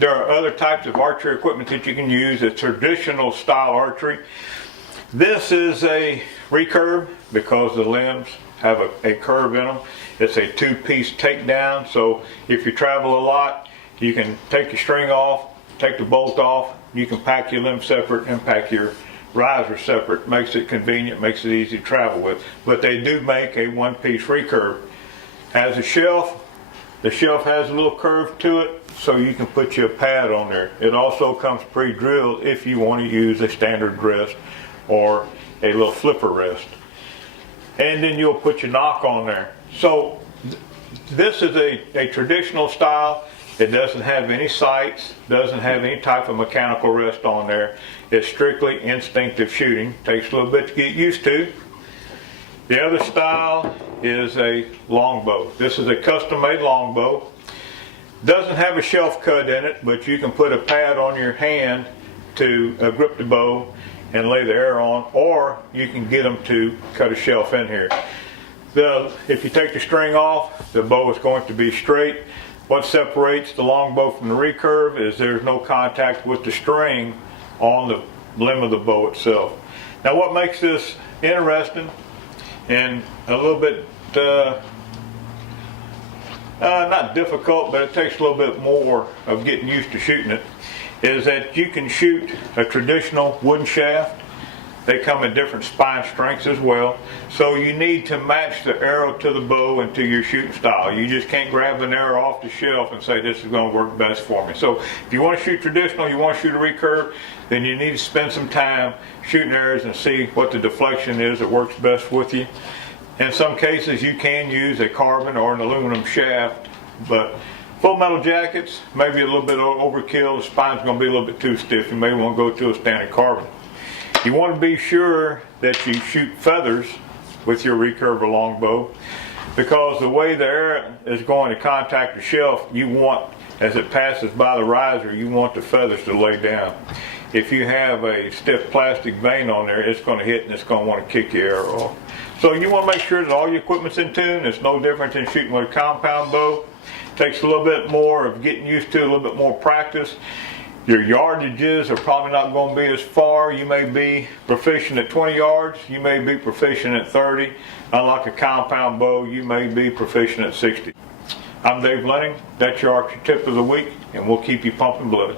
There are other types of archery equipment that you can use. It's traditional style archery. This is a recurve because the limbs have a curve in them. It's a two-piece takedown, so if you travel a lot, you can take your string off, take the bolt off, you can pack your limbs separate and pack your riser separate. Makes it convenient, makes it easy to travel with. But they do make a one-piece recurve. Has a shelf. The shelf has a little curve to it, so you can put your pad on there. It also comes pre-drilled if you want to use a standard rest or a little flipper rest. And then you'll put your knock on there. So this is a traditional style. It doesn't have any sights, doesn't have any type of mechanical rest on there. It's strictly instinctive shooting. Takes a little bit to get used to. The other style is a longbow. This is a custom-made longbow. Doesn't have a shelf cut in it, but you can put a pad on your hand to grip the bow and lay the arrow on, or you can get them to cut a shelf in here. If you take the string off, the bow is going to be straight. What separates the longbow from the recurve is there's no contact with the string on the limb of the bow itself. Now what makes this interesting and a little bit not difficult, but it takes a little bit more of getting used to shooting it, is that you can shoot a traditional wooden shaft. They come in different spine strengths as well, so you need to match the arrow to the bow and to your shooting style. You just can't grab an arrow off the shelf and say this is going to work best for me. So if you want to shoot traditional, you want to shoot a recurve, then you need to spend some time shooting arrows and see what the deflection is that works best with you. In some cases you can use a carbon or an aluminum shaft, but full metal jackets, maybe a little bit overkill. The spine's going to be a little bit too stiff. You may want to go to a standard carbon. You want to be sure that you shoot feathers with your recurve or longbow, because the way the arrow is going to contact the shelf, you want, as it passes by the riser, you want the feathers to lay down. If you have a stiff plastic vein on there, it's going to hit and it's going to want to kick your arrow off. So you want to make sure that all your equipment's in tune. It's no different than shooting with a compound bow. Takes a little bit more of getting used to, a little bit more practice. Your yardages are probably not going to be as far. You may be proficient at 20 yards, you may be proficient at 30. Unlike a compound bow, you may be proficient at 60. I'm Dave Leining. That's your Archery Tip of the week, and we'll keep you pumping blood.